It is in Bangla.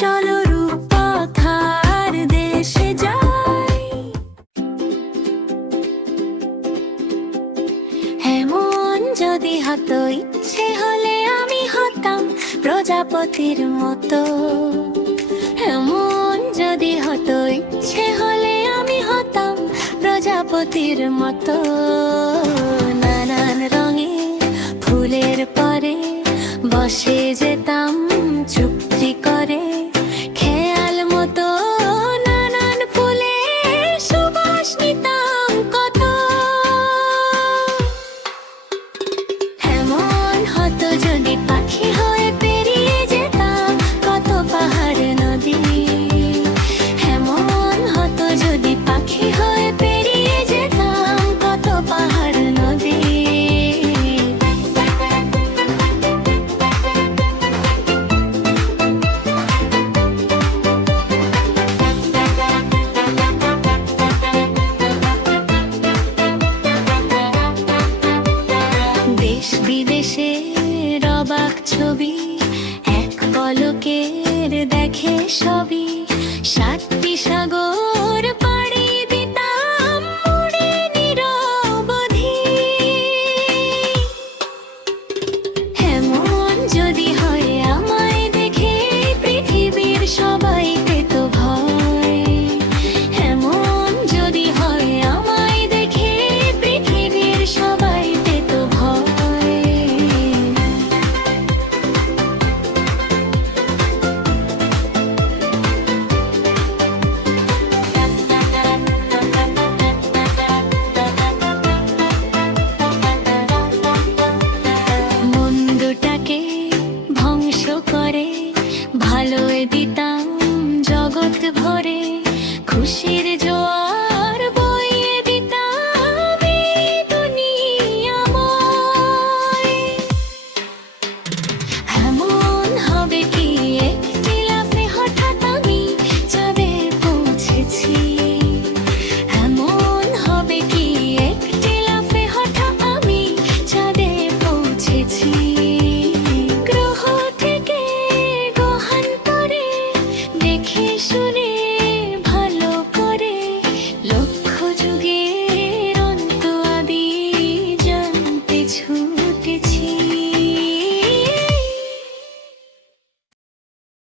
চলো রূপকথার দেশে যাই। এমন যদি হতো, ইচ্ছে হলে আমি হতাম প্রজাপতির মতো। এমন যদি হতো, ইচ্ছে হলে আমি হতাম প্রজাপতির মতো। নানান রঙের ফুলের পরে বসে যেতাম চুপটি করে, খেয়াল মতো নানান ফুলের সুবাস নিতাম কত। এমন হতো যদি পাখি হয়ে পেরিয়ে যেতাম কত পাহাড় নদী। এমন হতো যদি পাখি হয়ে পেরিয়ে যেতাম কত পাহাড় নদী। দেশ বিদেশের অবাক ছবি এক পলকের দেখে সবই। 7টি সাগর পাড়ি দিতাম উড়ে নিরবধি। এমন যদি হয় আমায় দেখে পৃথিবীর সবাই পেত ভয়। এমন যদি হয় আমায় দেখে পৃথিবীর সবাই পেত ভয়। মন্দটাকে ধ্বংস করে ভালোয় দিতাম জগৎ ভরে খুশির জোয়ার।